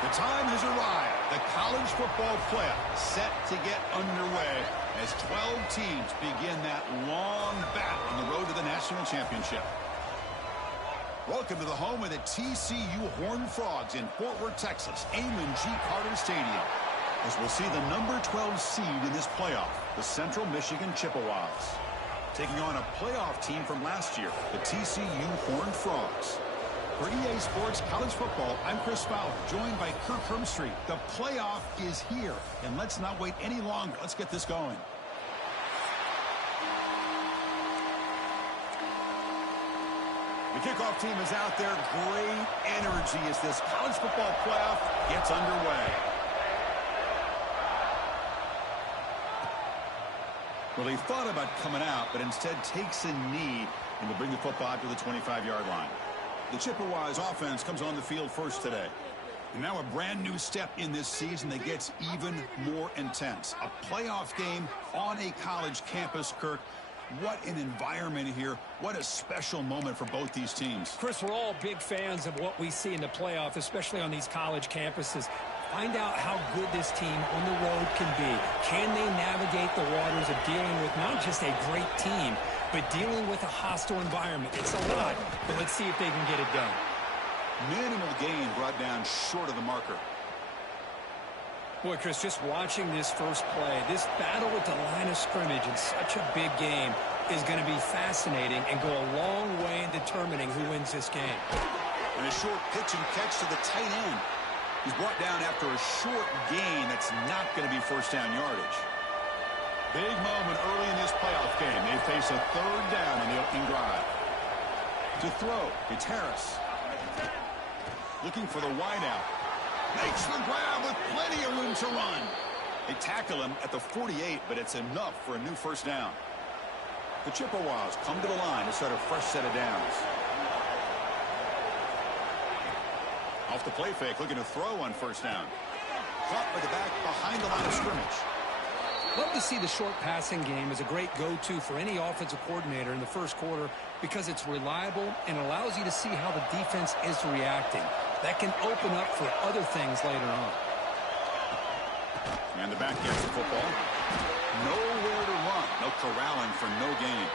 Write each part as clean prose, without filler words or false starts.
The time has arrived. The college football playoff set to get underway as 12 teams begin that long battle on the road to the national championship. Welcome to the home of the TCU Horned Frogs in Fort Worth, Texas, Amon G. Carter Stadium, as we'll see the number 12 seed in this playoff, the Central Michigan Chippewas, taking on a playoff team from last year, the TCU Horned Frogs. For EA Sports College Football, I'm Chris Fowler, joined by Kirk Hermstreet. The playoff is here, and let's not wait any longer. Let's get this going. The kickoff team is out there. Great energy as this college football playoff gets underway. Well, he thought about coming out, but instead takes a knee and will bring the football out to the 25-yard line. The Chippewas offense comes on the field first today. And now a brand new step in this season that gets even more intense. A playoff game on a college campus, Kirk. What an environment here. What a special moment for both these teams. Chris, we're all big fans of what we see in the playoff, especially on these college campuses. Find out how good this team on the road can be. Can they navigate the waters of dealing with not just a great team, but dealing with a hostile environment? It's a lot, but let's see if they can get it done. Minimal gain brought down short of the marker. Boy, Chris, just watching this first play, this battle with the line of scrimmage in such a big game is going to be fascinating and go a long way in determining who wins this game. And a short pitch and catch to the tight end. He's brought down after a short gain that's not going to be first down yardage. Big moment early in this playoff game. They face a third down on the opening drive. To throw, it's Harris. Looking for the wideout. Makes the grab with plenty of room to run. They tackle him at the 48, but it's enough for a new first down. The Chippewas come to the line to start a fresh set of downs. Off the play fake, looking to throw on first down. Caught by the back behind the line of scrimmage. Love to see the short passing game as a great go-to for any offensive coordinator in the first quarter because it's reliable and allows you to see how the defense is reacting. That can open up for other things later on. And the back gets the football. Nowhere to run. No corralling for no gain.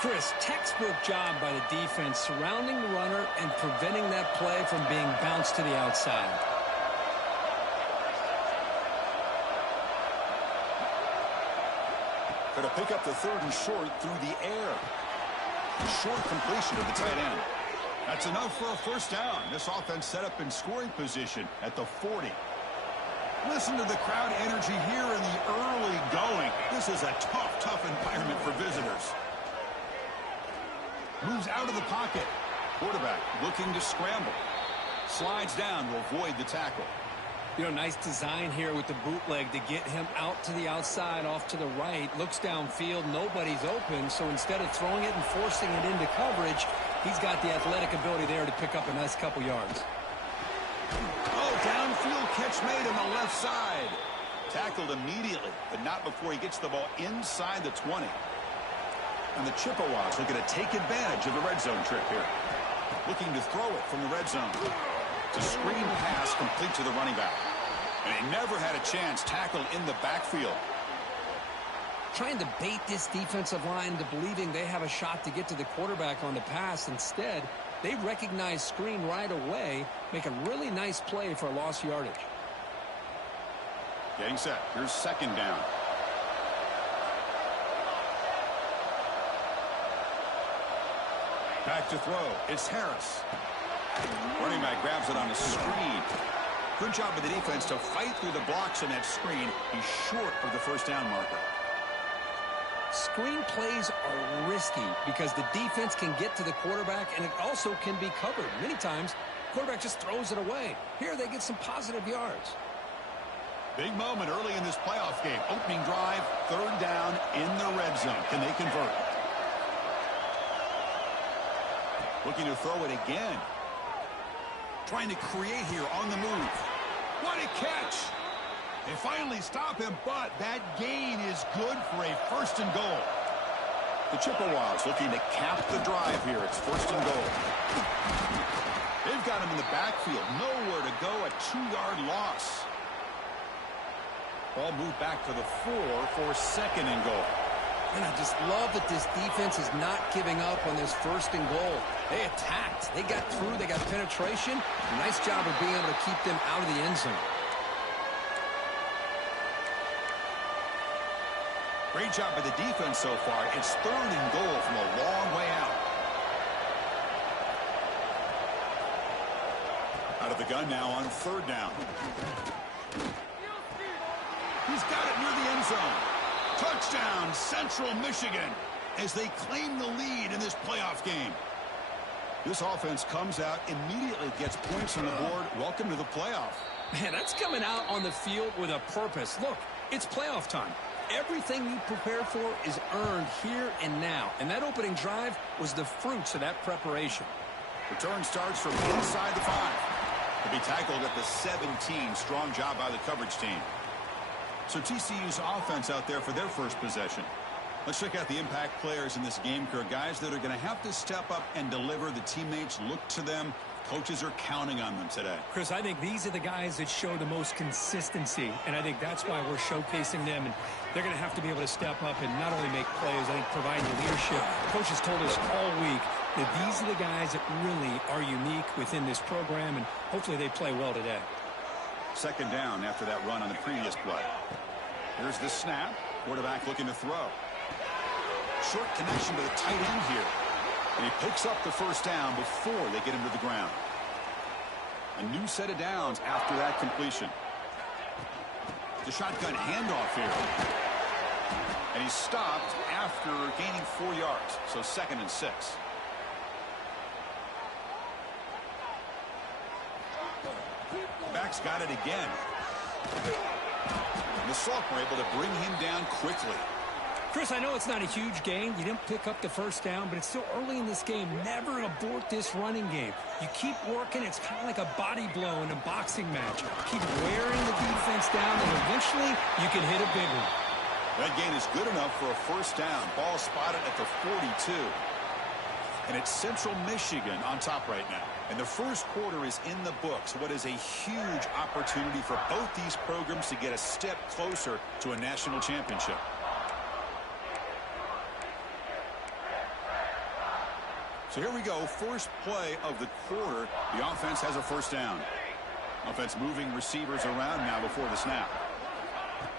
Chris, textbook job by the defense surrounding the runner and preventing that play from being bounced to the outside. Going to pick up the third and short through the air. Short completion of the tight end. That's enough for a first down. This offense set up in scoring position at the 40. Listen to the crowd energy here in the early going. This is a tough environment for visitors. Moves out of the pocket. Quarterback looking to scramble. Slides down to avoid the tackle. You know, nice design here with the bootleg to get him out to the outside, off to the right. Looks downfield, nobody's open, so instead of throwing it and forcing it into coverage, he's got the athletic ability there to pick up a nice couple yards. Oh, downfield catch made on the left side. Tackled immediately, but not before he gets the ball inside the 20. And the Chippewas looking to take advantage of the red zone trip here. Looking to throw it from the red zone. It's a screen pass complete to the running back. And he never had a chance tackled in the backfield. Trying to bait this defensive line into believing they have a shot to get to the quarterback on the pass. Instead, they recognize screen right away, make a really nice play for a lost yardage. Getting set. Here's second down. Back to throw. It's Harris. Running back grabs it on a screen. Good job of the defense to fight through the blocks in that screen. He's short of the first down marker. Screen plays are risky because the defense can get to the quarterback and it also can be covered. Many times, the quarterback just throws it away. Here they get some positive yards. Big moment early in this playoff game. Opening drive, third down in the red zone. Can they convert? Looking to throw it again. Trying to create here on the move. What a catch! They finally stop him, but that gain is good for a first and goal. The Chippewas looking to cap the drive here. It's first and goal. They've got him in the backfield. Nowhere to go, a 2-yard loss. Ball moved back to the 4 for 2nd and goal. And I just love that this defense is not giving up on this 1st and goal. They attacked. They got through. They got penetration. Nice job of being able to keep them out of the end zone. Great job by the defense so far. It's 3rd and goal from a long way out. Out of the gun now on 3rd down. He's got it near the end zone. Touchdown, Central Michigan, as they claim the lead in this playoff game. This offense comes out, immediately gets points on the board. Welcome to the playoff. Man, that's coming out on the field with a purpose. Look, it's playoff time. Everything you prepare for is earned here and now. And that opening drive was the fruits of that preparation. Return starts from inside the 5. To be tackled at the 17. Strong job by the coverage team. So TCU's offense out there for their first possession. Let's check out the impact players in this game, Kirk. Guys that are going to have to step up and deliver. The teammates look to them. Coaches are counting on them today. Chris, I think these are the guys that show the most consistency, and I think that's why we're showcasing them. And they're going to have to be able to step up and not only make plays, I think provide the leadership. Coaches told us all week that these are the guys that really are unique within this program, and hopefully they play well today. 2nd down after that run on the previous play. Here's the snap. Quarterback looking to throw. Short connection to the tight end here. And he picks up the 1st down before they get him to the ground. A new set of downs after that completion. The shotgun handoff here. And he stopped after gaining 4 yards. So 2nd and 6. Back's got it again. And the Salk were able to bring him down quickly. Chris, I know it's not a huge gain. You didn't pick up the 1st down, but it's still early in this game. Never abort this running game. You keep working. It's kind of like a body blow in a boxing match. Keep wearing the defense down, and eventually you can hit a big one. That gain is good enough for a 1st down. Ball spotted at the 42. And it's Central Michigan on top right now. And the 1st quarter is in the books. What is a huge opportunity for both these programs to get a step closer to a national championship. So here we go. First play of the quarter. The offense has a 1st down. Offense moving receivers around now before the snap.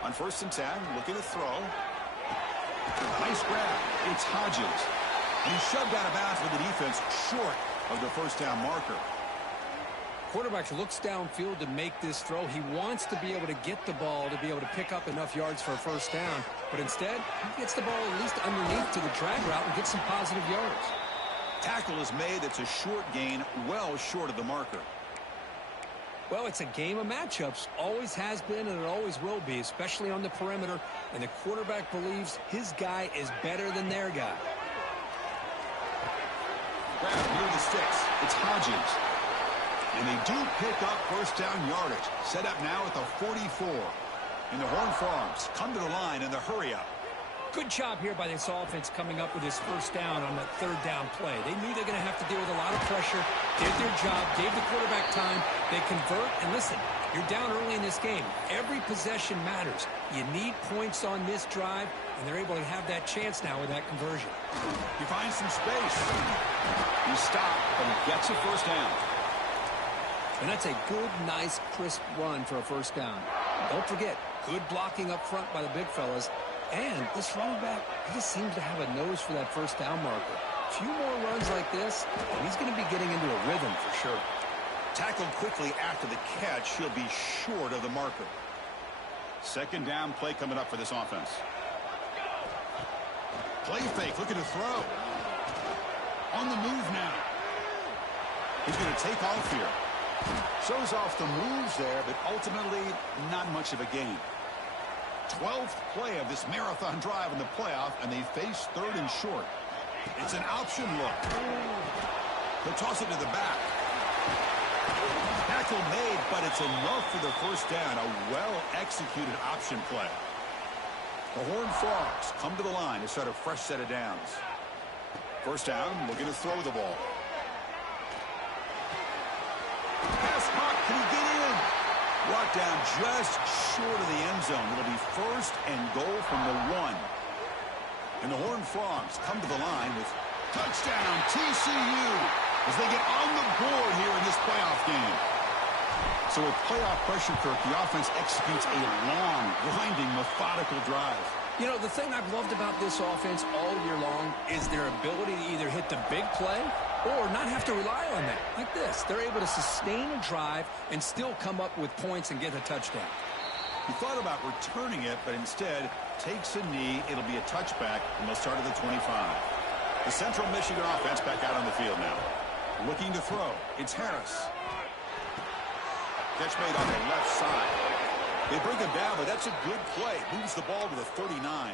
On 1st and 10, looking to throw. Nice grab. It's Hodges. And he's shoved out of bounds with the defense short of the 1st down marker. Quarterback looks downfield to make this throw. He wants to be able to get the ball to be able to pick up enough yards for a 1st down. But instead, he gets the ball at least underneath to the drag route and gets some positive yards. Tackle is made. It's a short gain, well short of the marker. Well, it's a game of matchups. Always has been, and it always will be, especially on the perimeter. And the quarterback believes his guy is better than their guy. Grab near the sticks. It's Hodges. And they do pick up 1st down yardage. Set up now at the 44. And the Horned Frogs come to the line in the hurry-up. Good job here by this offense coming up with this 1st down on that 3rd down play. They knew they're going to have to deal with a lot of pressure, did their job, gave the quarterback time. They convert, and listen, you're down early in this game. Every possession matters. You need points on this drive, and they're able to have that chance now with that conversion. He finds some space. He stopped, but he gets a 1st down. And that's a good, nice, crisp run for a 1st down. Don't forget, good blocking up front by the big fellas. And this running back, he just seems to have a nose for that 1st down marker. A few more runs like this, and he's going to be getting into a rhythm for sure. Tackled quickly after the catch. He'll be short of the marker. 2nd down play coming up for this offense. Play fake, looking to throw. On the move now. He's going to take off here. Shows off the moves there, but ultimately not much of a gain. 12th play of this marathon drive in the playoff, and they face 3rd and short. It's an option look. They'll toss it to the back. Tackle made, but it's enough for the 1st down. A well-executed option play. The Horned Frogs come to the line to start a fresh set of downs. 1st down, looking to throw the ball. brought down just short of the end zone. It'll be first and goal from the 1. And the Horned Frogs come to the line with touchdown TCU as they get on the board here in this playoff game. So with playoff pressure, Kirk, the offense executes a long, grinding, methodical drive. You know, the thing I've loved about this offense all year long is their ability to either hit the big play or not have to rely on that. Like this, they're able to sustain a drive and still come up with points and get a touchdown. He thought about returning it, but instead takes a knee. It'll be a touchback, and they'll start at the 25. The Central Michigan offense back out on the field now. Looking to throw. It's Harris. Catch made on the left side. They bring him down, but that's a good play. Moves the ball to the 39.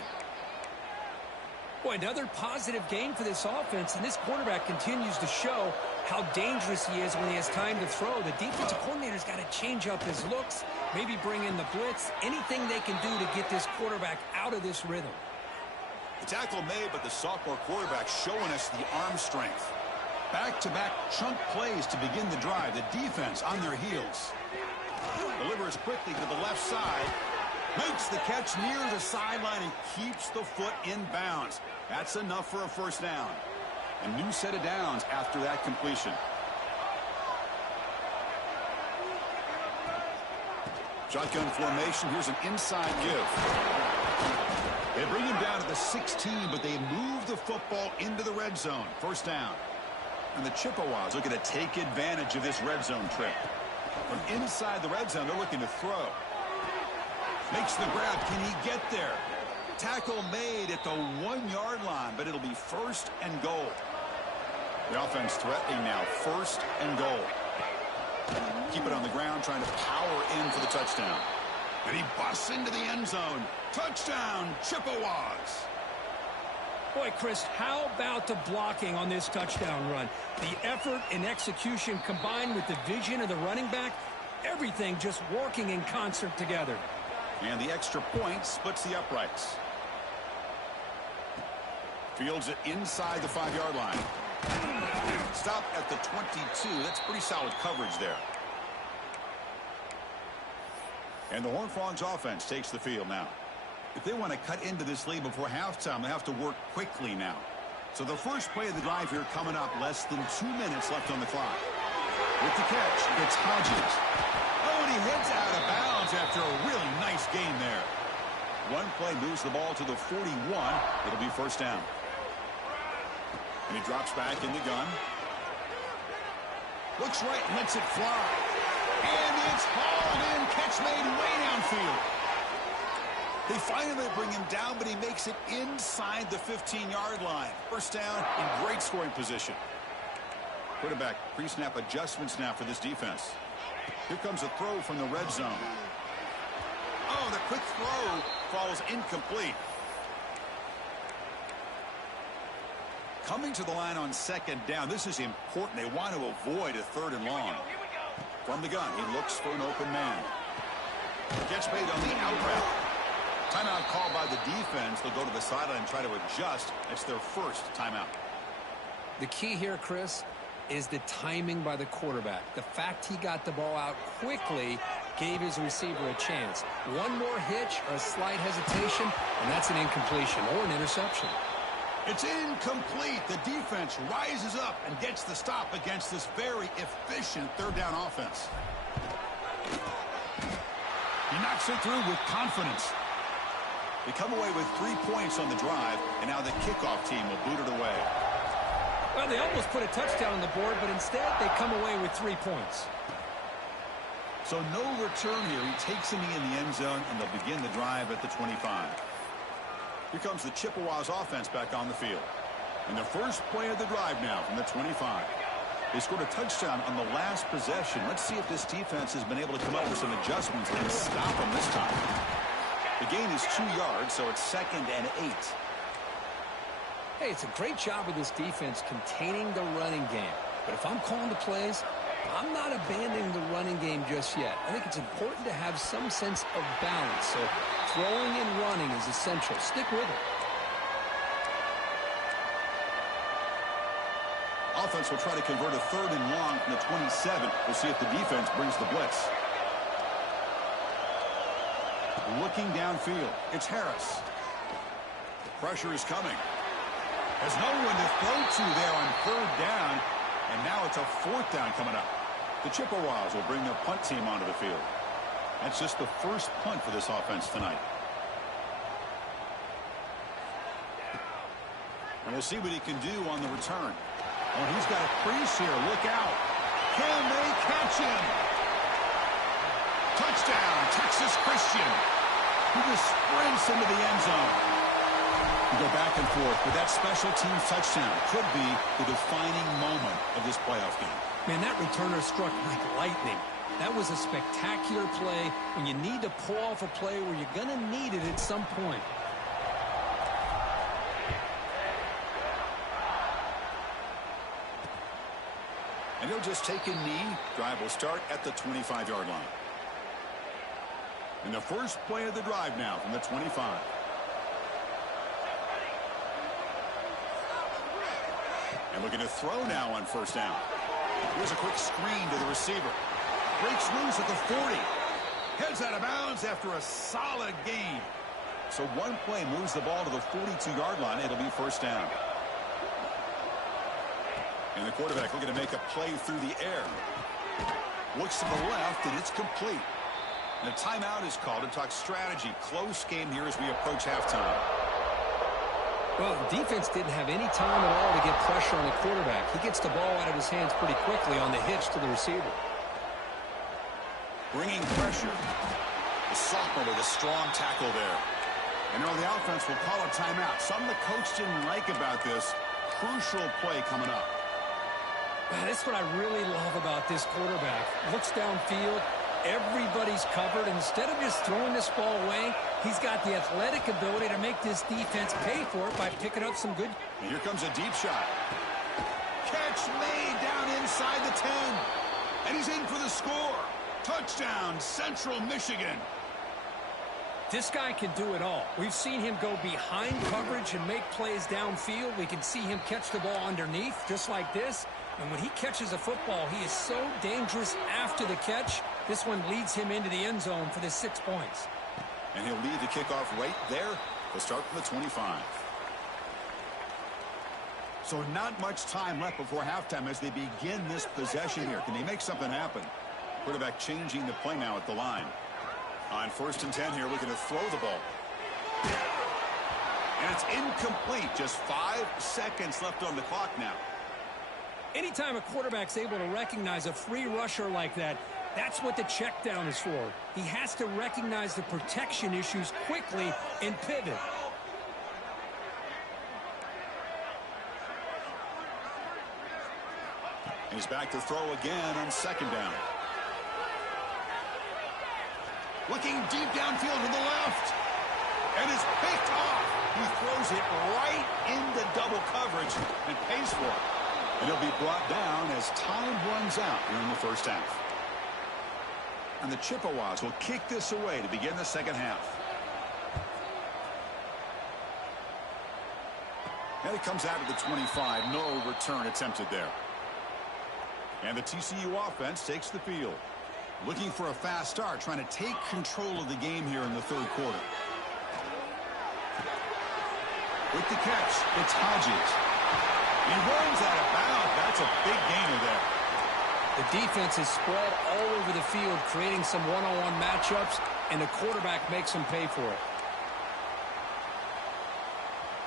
Boy, another positive game for this offense, and this quarterback continues to show how dangerous he is when he has time to throw. The defensive coordinator's got to change up his looks, maybe bring in the blitz, anything they can do to get this quarterback out of this rhythm. The tackle made, but the sophomore quarterback showing us the arm strength. Back-to-back chunk plays to begin the drive. The defense on their heels. Delivers quickly to the left side. Makes the catch near the sideline and keeps the foot in bounds. That's enough for a first down. A new set of downs after that completion. Shotgun formation. Here's an inside give. They bring him down to the 16, but they move the football into the red zone. First down. And the Chippewas looking to take advantage of this red zone trip. From inside the red zone, they're looking to throw. Makes the grab. Can he get there? Tackle made at the 1-yard line, but it'll be first and goal. The offense threatening now. First and goal. Keep it on the ground, trying to power in for the touchdown. And he busts into the end zone. Touchdown, Chippewas. Boy, Chris, how about the blocking on this touchdown run? The effort and execution combined with the vision of the running back, everything just working in concert together. And the extra point splits the uprights. Fields it inside the 5-yard line. Stop at the 22. That's pretty solid coverage there. And the Horned Frogs offense takes the field now. If they want to cut into this lead before halftime, they have to work quickly now. So the first play of the drive here coming up, less than 2 minutes left on the clock. With the catch, it's Hodges. Oh, and he heads out of bounds after a really nice gain there. One play moves the ball to the 41. It'll be first down. And he drops back in the gun. Looks right and lets it fly. And it's hauled in. Catch made way downfield. They finally bring him down, but he makes it inside the 15-yard line. First down in great scoring position. Quarterback pre-snap adjustments now for this defense. Here comes a throw from the red zone. Oh, the quick throw falls incomplete. Coming to the line on second down. This is important. They want to avoid a third and long. From the gun, he looks for an open man. Catch made on the out route. Timeout called by the defense. They'll go to the sideline and try to adjust. It's their first timeout. The key here, Chris, is the timing by the quarterback. The fact he got the ball out quickly gave his receiver a chance. One more hitch or a slight hesitation, and that's an incompletion or an interception. It's incomplete. The defense rises up and gets the stop against this very efficient third down offense. He knocks it through with confidence. They come away with 3 points on the drive, and now the kickoff team will boot it away. Well, they almost put a touchdown on the board, but instead they come away with 3 points. So no return here. He takes a knee in the end zone, and they'll begin the drive at the 25. Here comes the Chippewas offense back on the field. And the first play of the drive now from the 25. They scored a touchdown on the last possession. Let's see if this defense has been able to come up with some adjustments and stop them this time. The gain is 2 yards, so it's 2nd and 8. Hey, it's a great job of this defense containing the running game. But if I'm calling the plays, I'm not abandoning the running game just yet. I think it's important to have some sense of balance. So throwing and running is essential. Stick with it. Offense will try to convert a third and long from the 27. We'll see if the defense brings the blitz. Looking downfield, it's Harris. Pressure is coming. There's no one to throw to there on third down, and now it's a fourth down coming up. The Chippewas will bring their punt team onto the field. That's just the first punt for this offense tonight. And we'll see what he can do on the return. Oh, he's got a crease here. Look out. Can they catch him? Touchdown, Texas Christian. He just sprints into the end zone. We go back and forth, but that special teams touchdown could be the defining moment of this playoff game. Man, that returner struck like lightning. That was a spectacular play when you need to pull off a play where you're going to need it at some point. And he'll just take a knee. Drive will start at the 25-yard line. And the first play of the drive now from the 25. And looking to throw now on first down. Here's a quick screen to the receiver. Breaks loose at the 40. Heads out of bounds after a solid gain. So one play moves the ball to the 42-yard line. It'll be first down. And the quarterback looking to make a play through the air. Looks to the left, and it's complete. And a timeout is called to talk strategy. Close game here as we approach halftime. Well, defense didn't have any time at all to get pressure on the quarterback. He gets the ball out of his hands pretty quickly on the hitch to the receiver. Bringing pressure. The sophomore with a strong tackle there. And now the offense will call a timeout. Something the coach didn't like about this. Crucial play coming up. That's what I really love about this quarterback. Looks downfield. Everybody's covered. Instead of just throwing this ball away, he's got the athletic ability to make this defense pay for it by picking up some good. And here comes a deep shot. Catch made down inside the 10. And he's in for the score. Touchdown, Central Michigan. This guy can do it all. We've seen him go behind coverage and make plays downfield. We can see him catch the ball underneath just like this. And when he catches a football, he is so dangerous after the catch. This one leads him into the end zone for the 6 points. And he'll lead the kickoff right there. He'll start from the 25. So not much time left before halftime as they begin this possession here. Can they make something happen? Quarterback changing the play now at the line. On first and 10 here, looking to throw the ball. And it's incomplete. Just 5 seconds left on the clock now. Anytime a quarterback's able to recognize a free rusher like that, that's what the check down is for. He has to recognize the protection issues quickly and pivot. He's back to throw again on second down. Looking deep downfield to the left. And it's picked off. He throws it right into double coverage and pays for it. And he'll be brought down as time runs out here in the first half. And the Chippewas will kick this away to begin the second half. And it comes out of the 25. No return attempted there. And the TCU offense takes the field. Looking for a fast start, trying to take control of the game here in the third quarter. With the catch, it's Hodges. He runs out of bounds. That's a big gainer there. The defense is spread all over the field, creating some one-on-one matchups, and the quarterback makes them pay for it.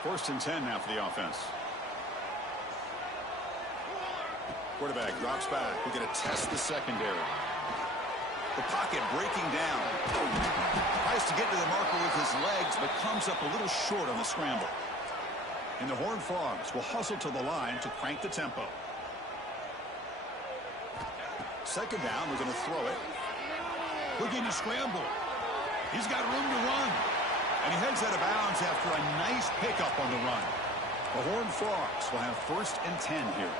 First and 10 now for the offense. Quarterback drops back. We're going to test the secondary. The pocket breaking down. Tries to get to the marker with his legs, but comes up a little short on the scramble. And the Horned Frogs will hustle to the line to crank the tempo. Second down, we're going to throw it. Looking to scramble. He's got room to run. And he heads out of bounds after a nice pickup on the run. The Horned Frogs will have first and 10 here.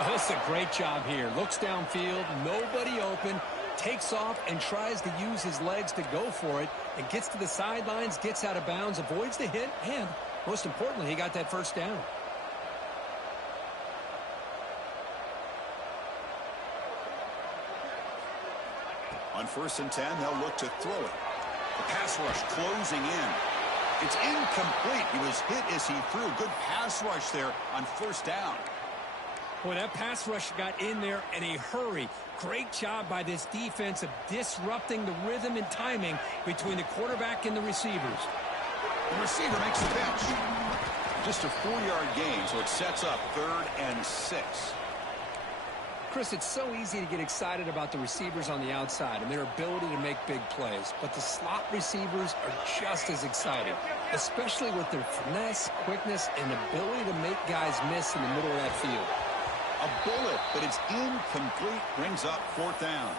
Oh, that's a great job here. Looks downfield, nobody open, takes off and tries to use his legs to go for it, and gets to the sidelines, gets out of bounds, avoids the hit, and most importantly, he got that first down. On first and 10, they'll look to throw it. The pass rush closing in. It's incomplete. He was hit as he threw. Good pass rush there on first down. Boy, that pass rush got in there in a hurry. Great job by this defense of disrupting the rhythm and timing between the quarterback and the receivers. The receiver makes the catch. Just a 4-yard gain, so it sets up 3rd and 6. Chris, it's so easy to get excited about the receivers on the outside and their ability to make big plays, but the slot receivers are just as exciting, especially with their finesse, quickness, and ability to make guys miss in the middle of that field. A bullet, but it's incomplete, brings up 4th down.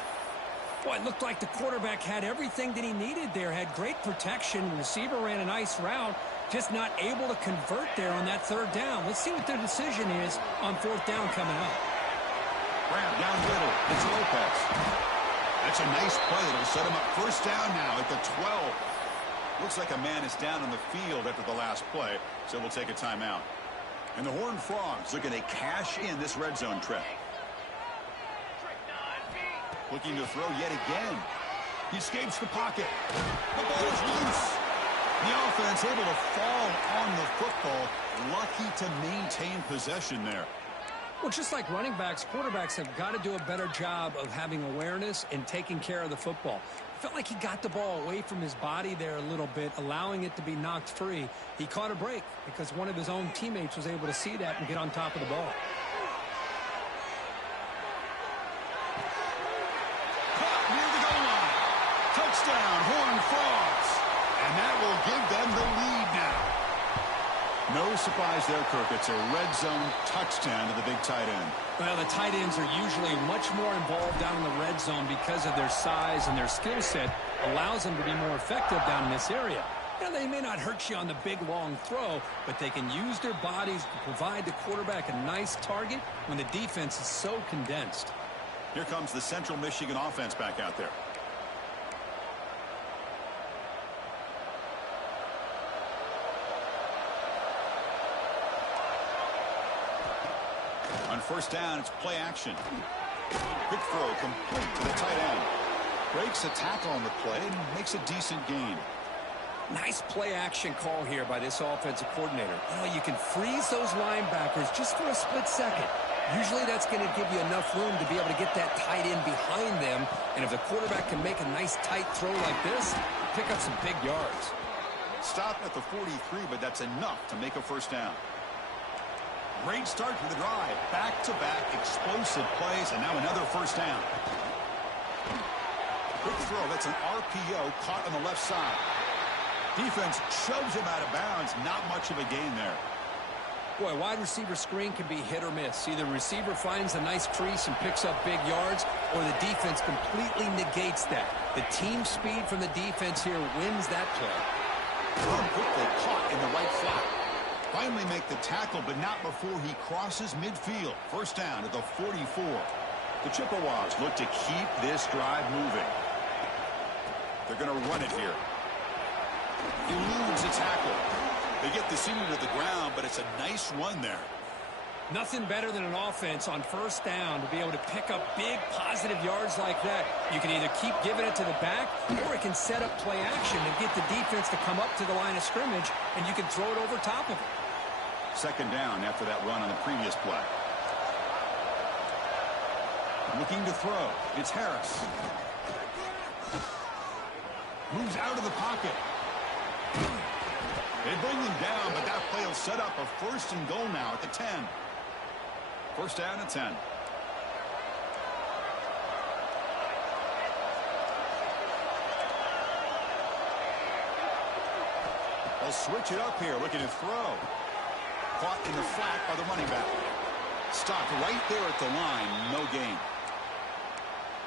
Boy, it looked like the quarterback had everything that he needed there, had great protection. The receiver ran a nice route, just not able to convert there on that 3rd down. Let's see what their decision is on 4th down coming up. Grab down middle. It's Lopez. That's a nice play. It'll set him up 1st down now at the 12. Looks like a man is down on the field after the last play, so we'll take a timeout. And the Horned Frogs looking to cash in this red zone trip. Looking to throw yet again. He escapes the pocket. The ball is loose. The offense able to fall on the football. Lucky to maintain possession there. Well, just like running backs, quarterbacks have got to do a better job of having awareness and taking care of the football. I felt like he got the ball away from his body there a little bit, allowing it to be knocked free. He caught a break because one of his own teammates was able to see that and get on top of the ball. Caught near the goal line. Touchdown, Horned Frogs. And that will give them the lead now. No surprise there, Kirk. It's a red zone touchdown to the big tight end. Well, the tight ends are usually much more involved down in the red zone because of their size, and their skill set allows them to be more effective down in this area. You know, they may not hurt you on the big, long throw, but they can use their bodies to provide the quarterback a nice target when the defense is so condensed. Here comes the Central Michigan offense back out there. On 1st down, it's play action. Quick throw complete to the tight end. Breaks a tackle on the play and makes a decent gain. Nice play action call here by this offensive coordinator. You know, you can freeze those linebackers just for a split second. Usually that's going to give you enough room to be able to get that tight end behind them. And if the quarterback can make a nice tight throw like this, pick up some big yards. Stop at the 43, but that's enough to make a 1st down. Great start to the drive. Back-to-back explosive plays, and now another 1st down. Quick throw. That's an RPO caught on the left side. Defense shoves him out of bounds. Not much of a gain there. Boy, a wide receiver screen can be hit or miss. Either the receiver finds a nice crease and picks up big yards, or the defense completely negates that. The team speed from the defense here wins that play. Quickly caught in the right flat. Finally make the tackle, but not before he crosses midfield. 1st down at the 44. The Chippewas look to keep this drive moving. They're going to run it here. Eludes a tackle. They get the senior to the ground, but it's a nice run there. Nothing better than an offense on 1st down to be able to pick up big positive yards like that. You can either keep giving it to the back, or it can set up play action and get the defense to come up to the line of scrimmage, and you can throw it over top of it. 2nd down after that run on the previous play. Looking to throw. It's Harris. Moves out of the pocket. They bring him down, but that play will set up a 1st and goal now at the 10. 1st down at 10. They'll switch it up here, looking to throw. Caught in the flat by the running back. Stopped right there at the line, no gain.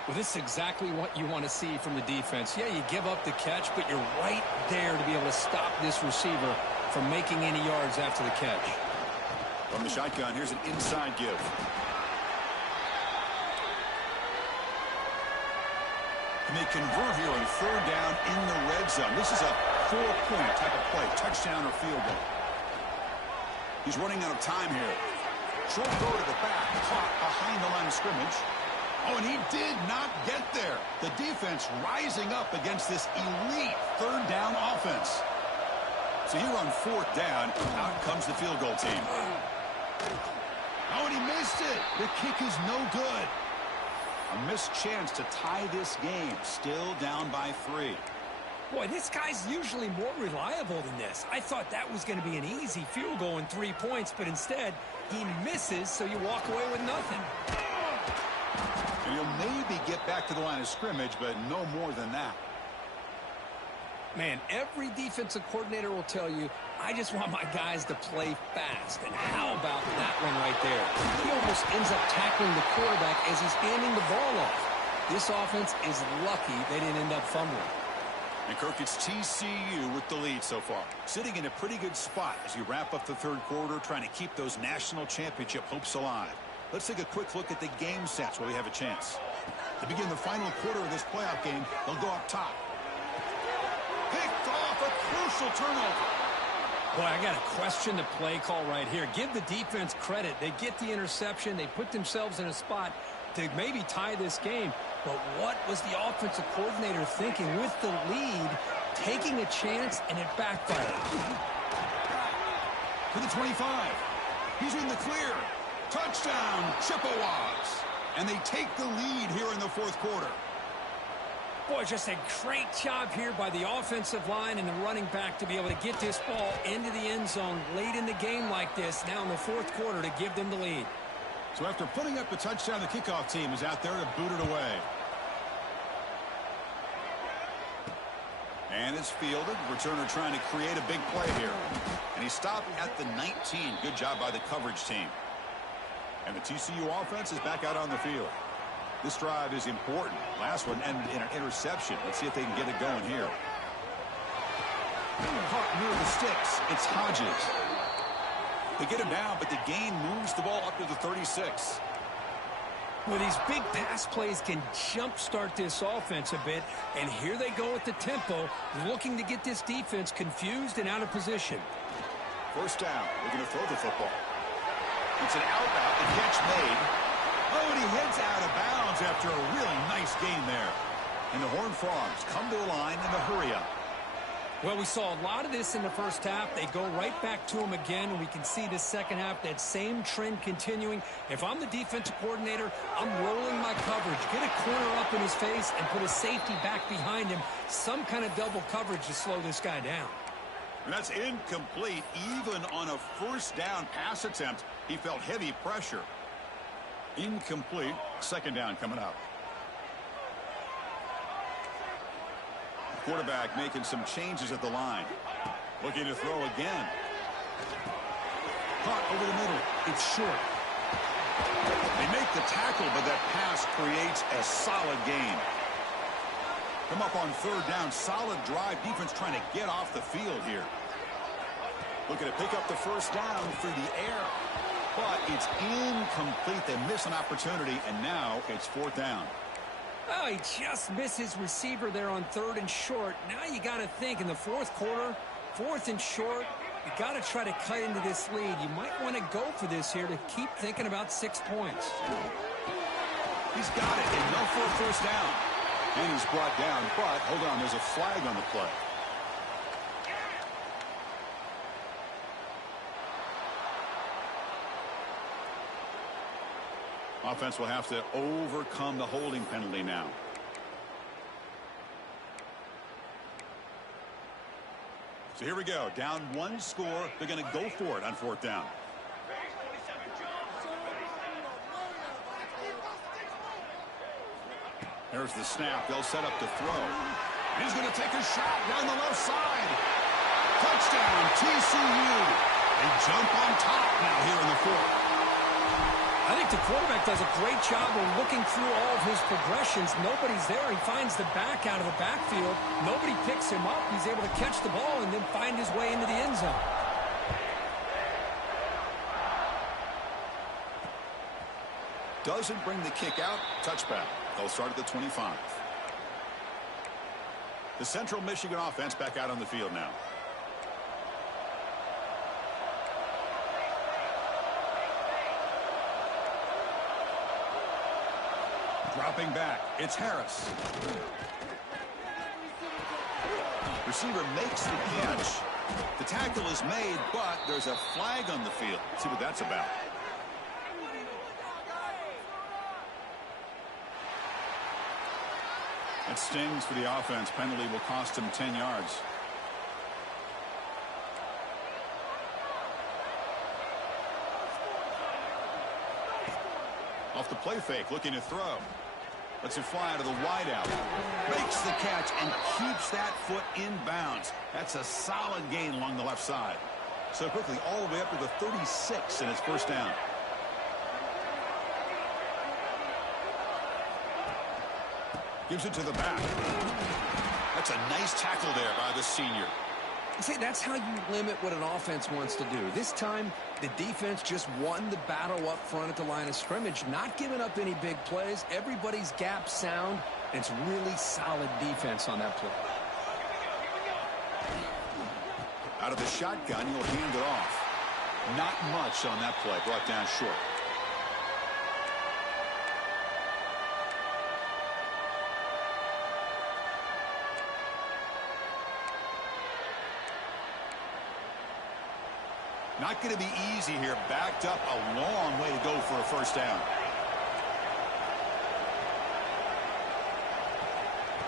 Well, this is exactly what you want to see from the defense. Yeah, you give up the catch, but you're right there to be able to stop this receiver from making any yards after the catch. From the shotgun, here's an inside give. And they convert here on 3rd down in the red zone. This is a 4-point type of play, touchdown or field goal. He's running out of time here. Short throw to the back, caught behind the line of scrimmage. Oh, and he did not get there. The defense rising up against this elite third down offense. So here on fourth down, out comes the field goal team. Oh, and he missed it. The kick is no good. A missed chance to tie this game. Still down by 3. Boy, this guy's usually more reliable than this. I thought that was going to be an easy field goal and 3 points, but instead he misses, so you walk away with nothing. And he'll maybe get back to the line of scrimmage, but no more than that. Man, every defensive coordinator will tell you, I just want my guys to play fast. And how about that one right there? He almost ends up tackling the quarterback as he's handing the ball off. This offense is lucky they didn't end up fumbling. And Kirk, it's TCU with the lead so far. Sitting in a pretty good spot as you wrap up the third quarter, trying to keep those national championship hopes alive. Let's take a quick look at the game stats while we have a chance. To begin the final quarter of this playoff game, they'll go up top. Picked off, a crucial turnover. Boy, I got to question the play call right here. Give the defense credit. They get the interception. They put themselves in a spot to maybe tie this game. But what was the offensive coordinator thinking with the lead, taking a chance, and it backfired? To the 25. He's in the clear. Touchdown, Chippewas. And they take the lead here in the fourth quarter. Boy, just a great job here by the offensive line and the running back to be able to get this ball into the end zone late in the game like this, now in the fourth quarter, to give them the lead. So after putting up a touchdown, the kickoff team is out there to boot it away. And it's fielded. Returner trying to create a big play here. And he stopped at the 19. Good job by the coverage team. And the TCU offense is back out on the field. This drive is important. Last one ended in an interception. Let's see if they can get it going here. Caught near the sticks. It's Hodges. They get him down, but the gain moves the ball up to the 36. Well, these big pass plays can jumpstart this offense a bit, and here they go at the tempo, looking to get this defense confused and out of position. First down. They're going to throw the football. It's an out-route. The catch made. Oh, and he heads out of bounds after a really nice gain there. And the Horned Frogs come to the line in the hurry-up. Well, we saw a lot of this in the first half. They go right back to him again, and we can see the second half, that same trend continuing. If I'm the defensive coordinator, I'm rolling my coverage. Get a corner up in his face and put a safety back behind him. Some kind of double coverage to slow this guy down. And that's incomplete. Even on a first down pass attempt, he felt heavy pressure. Incomplete. Second down coming up. Quarterback making some changes at the line. Looking to throw again. Caught over the middle. It's short. They make the tackle, but that pass creates a solid gain. Come up on third down. Solid drive. Defense trying to get off the field here. Looking to pick up the first down through the air. But it's incomplete. They miss an opportunity, and now it's fourth down. Oh, he just missed his receiver there on third and short. Now you got to think in the fourth quarter, fourth and short, you got to try to cut into this lead. You might want to go for this here to keep thinking about 6 points. He's got it. Enough for a first down. And he's brought down, but hold on, there's a flag on the play. Offense will have to overcome the holding penalty now. So here we go. Down one score. They're going to go for it on fourth down. There's the snap. They'll set up to throw. He's going to take a shot down the left side. Touchdown, TCU. They jump on top now here in the fourth. I think the quarterback does a great job of looking through all of his progressions. Nobody's there. He finds the back out of the backfield. Nobody picks him up. He's able to catch the ball and then find his way into the end zone. Doesn't bring the kick out. Touchback. They'll start at the 25. The Central Michigan offense back out on the field now. Dropping back, it's Harris. Receiver makes the catch. The tackle is made, but there's a flag on the field. Let's see what that's about. That stings for the offense. Penalty will cost him 10 yards. Off the play fake, looking to throw. Lets it fly out of the wideout. Makes the catch and keeps that foot in bounds. That's a solid gain along the left side. So quickly all the way up to the 36, and it's first down. Gives it to the back. That's a nice tackle there by the senior. See, that's how you limit what an offense wants to do. This time, the defense just won the battle up front at the line of scrimmage, not giving up any big plays. Everybody's gap sound, and it's really solid defense on that play. Out of the shotgun, he'll hand it off. Not much on that play, brought down short. Not going to be easy here. Backed up a long way to go for a first down.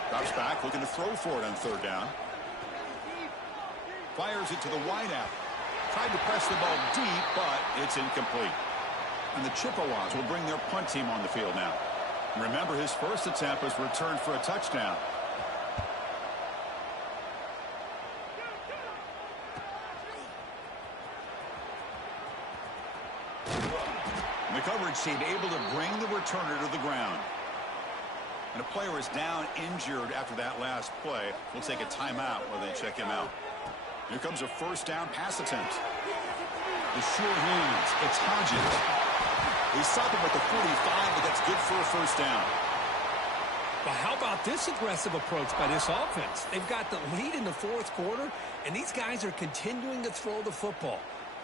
Drops back, looking to throw for it on third down. Fires it to the wideout. Tried to press the ball deep, but it's incomplete. And the Chippewas will bring their punt team on the field now. Remember, his first attempt was returned for a touchdown. The coverage team able to bring the returner to the ground. And a player is down injured after that last play. We'll take a timeout while they check him out. Here comes a first down pass attempt. The sure hands. It's Hodges. They stop him at the 45, but that's good for a first down. But how about this aggressive approach by this offense? They've got the lead in the fourth quarter, and these guys are continuing to throw the football.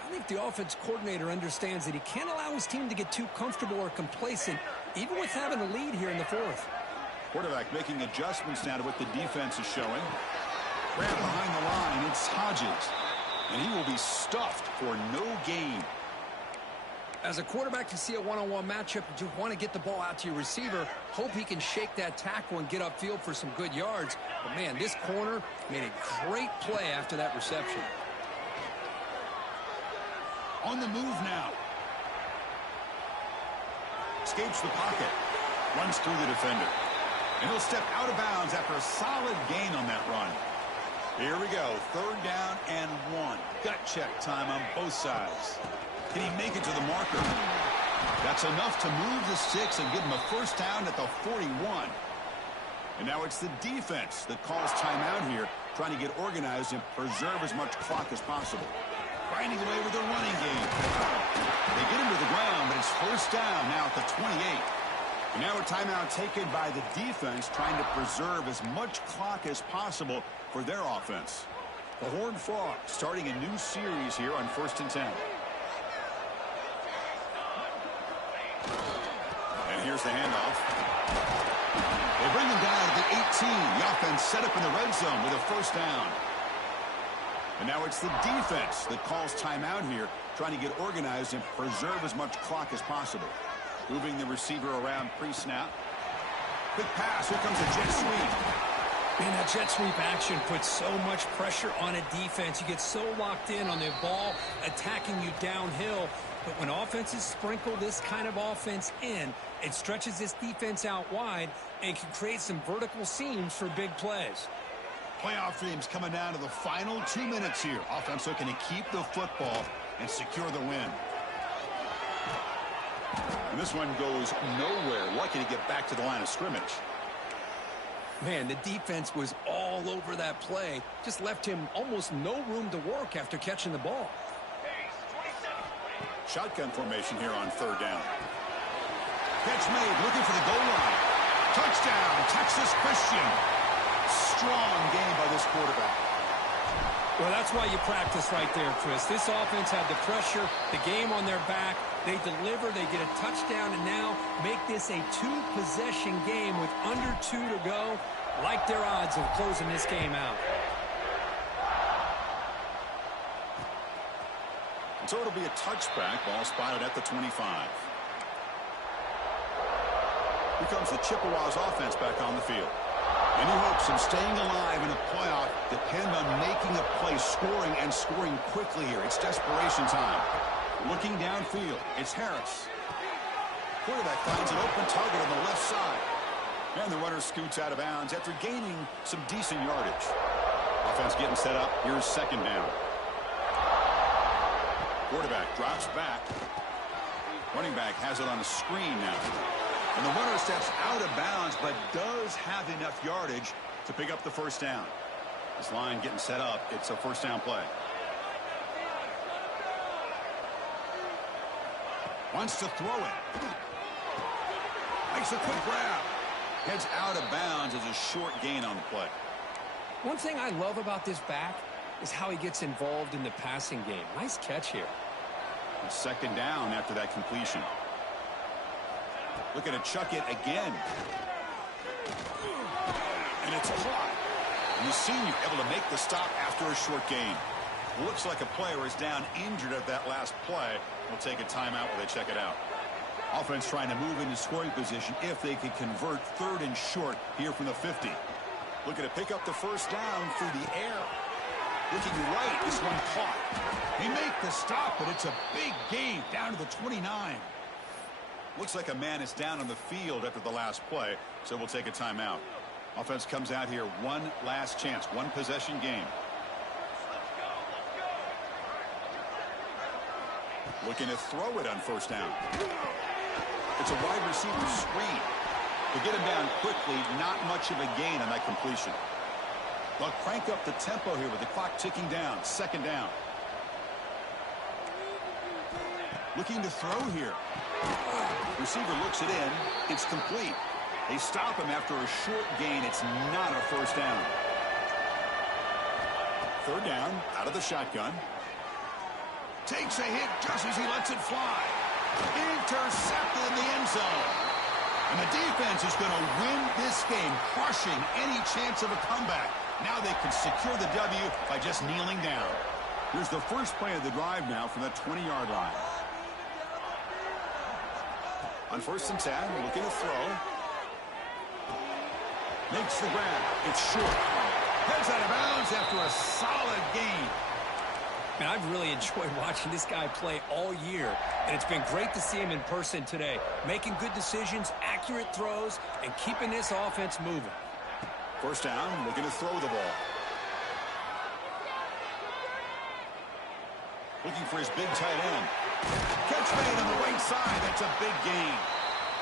I think the offense coordinator understands that he can't allow his team to get too comfortable or complacent, even with having a lead here in the fourth. Quarterback making adjustments now to what the defense is showing. Grab behind the line, it's Hodges. And he will be stuffed for no gain. As a quarterback, to see a one-on-one matchup, you want to get the ball out to your receiver. Hope he can shake that tackle and get upfield for some good yards. But, man, this corner made a great play after that reception. On the move now. Escapes the pocket. Runs through the defender. And he'll step out of bounds after a solid gain on that run. Here we go. Third down and 1. Gut check time on both sides. Can he make it to the marker? That's enough to move the sticks and give him a first down at the 41. And now it's the defense that calls timeout here, trying to get organized and preserve as much clock as possible. Grinding away with their running game. They get him to the ground, but it's first down now at the 28. And now a timeout taken by the defense, trying to preserve as much clock as possible for their offense. The Horned Frogs starting a new series here on 1st and 10. And here's the handoff. They bring him down at the 18. The offense set up in the red zone with a first down. And now it's the defense that calls timeout here, trying to get organized and preserve as much clock as possible. Moving the receiver around pre-snap. Quick pass. Here comes a jet sweep. Man, that jet sweep action puts so much pressure on a defense. You get so locked in on the ball attacking you downhill. But when offenses sprinkle this kind of offense in, it stretches this defense out wide and can create some vertical seams for big plays. Playoff teams coming down to the final 2 minutes here. Offense looking to keep the football and secure the win. And this one goes nowhere. Lucky to get back to the line of scrimmage. Man, the defense was all over that play. Just left him almost no room to work after catching the ball. Shotgun formation here on third down. Catch made, looking for the goal line. Touchdown, Texas Christian. Strong game by this quarterback. Well, that's why you practice right there, Chris. This offense had the pressure, the game on their back, They deliver, they get a touchdown, and now make this a two-possession game with under 2 to go. Like their odds of closing this game out. So it'll be a touchback. Ball spotted at the 25. Here comes the Chippewas offense back on the field. Any hopes of staying alive in a playoff depend on making a play, scoring, and scoring quickly here. It's desperation time. Looking downfield, it's Harris. Quarterback finds an open target on the left side. And the runner scoots out of bounds after gaining some decent yardage. Offense getting set up. Here's second down. Quarterback drops back. Running back has it on a screen now. And the runner steps out of bounds, but does have enough yardage to pick up the first down. This line getting set up. It's a first down play. Wants to throw it. Makes a quick grab. Heads out of bounds as a short gain on the play. One thing I love about this back is how he gets involved in the passing game. Nice catch here. And second down after that completion. Looking to chuck it again. And it's caught. And the senior able to make the stop after a short gain. Looks like a player is down injured at that last play. We'll take a timeout while they check it out. Offense trying to move into scoring position if they could convert third and short here from the 50. Looking to pick up the first down through the air. Looking right, this one caught. They make the stop, but it's a big gain down to the 29. Looks like a man is down on the field after the last play, so we'll take a timeout. Offense comes out here, one last chance, one possession game. Looking to throw it on first down. It's a wide receiver screen. To get him down quickly, not much of a gain on that completion. They'll crank up the tempo here with the clock ticking down. Second down. Looking to throw here. Receiver looks it in. It's complete. They stop him after a short gain. It's not a first down. Third down, out of the shotgun. Takes a hit just as he lets it fly. Intercepted in the end zone. And the defense is going to win this game, crushing any chance of a comeback. Now they can secure the W by just kneeling down. Here's the first play of the drive now from the 20-yard line. On first and 10, looking to throw. Makes the grab. It's short. Heads out of bounds after a solid gain. And I've really enjoyed watching this guy play all year, and it's been great to see him in person today, making good decisions, accurate throws, and keeping this offense moving. First down, looking to throw the ball. Looking for his big tight end. Catch made on the right side. That's a big gain.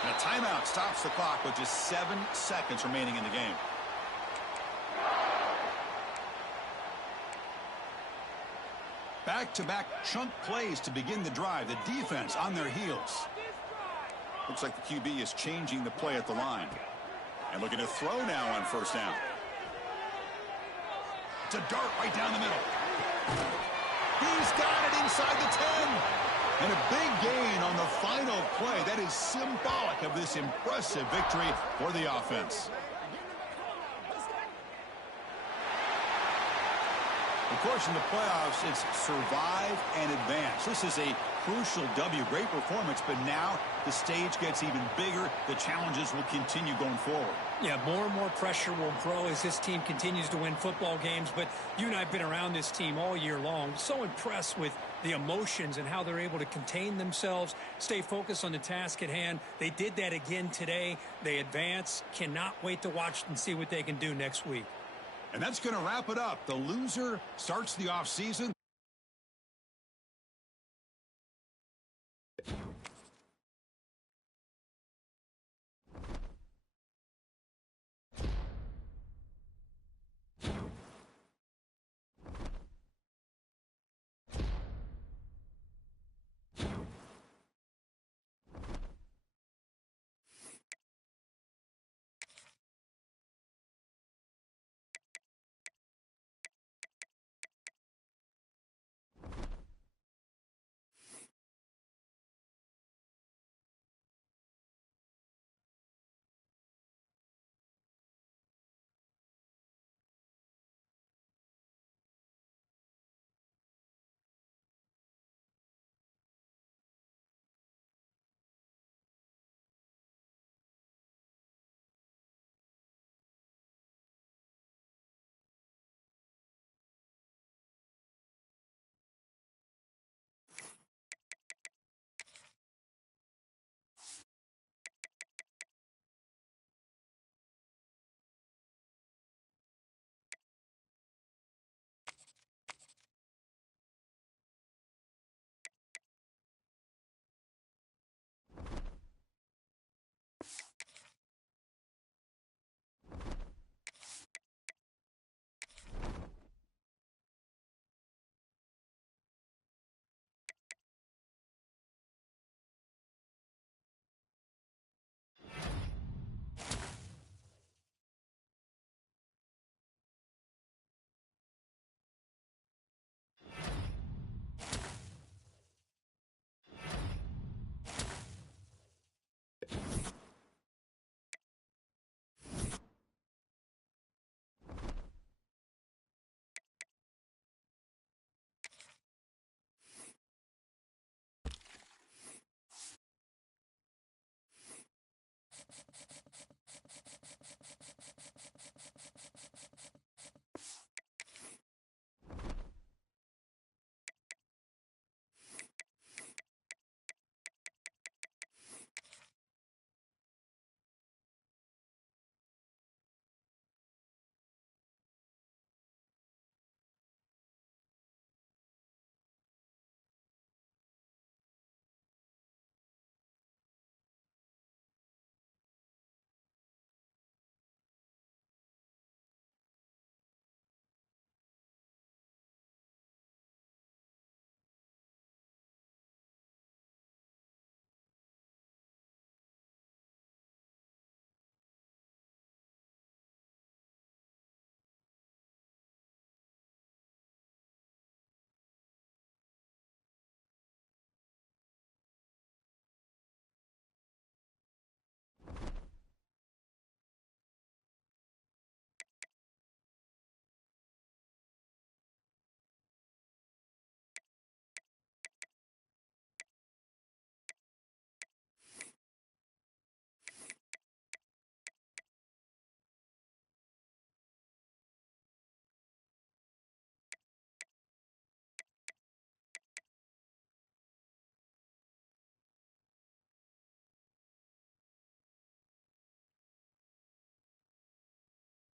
And a timeout stops the clock with just 7 seconds remaining in the game. Back-to-back chunk plays to begin the drive. The defense on their heels. Looks like the QB is changing the play at the line. And looking to throw now on first down. It's a dart right down the middle. He's got it inside the 10. And a big gain on the final play. That is symbolic of this impressive victory for the offense. Of course, in the playoffs, it's survive and advance. This is a crucial W. Great performance, but now the stage gets even bigger. The challenges will continue going forward. Yeah, more and more pressure will grow as this team continues to win football games. But you and I have been around this team all year long. So impressed with the emotions and how they're able to contain themselves, stay focused on the task at hand. They did that again today. They advance. Cannot wait to watch and see what they can do next week. And that's going to wrap it up. The loser starts the offseason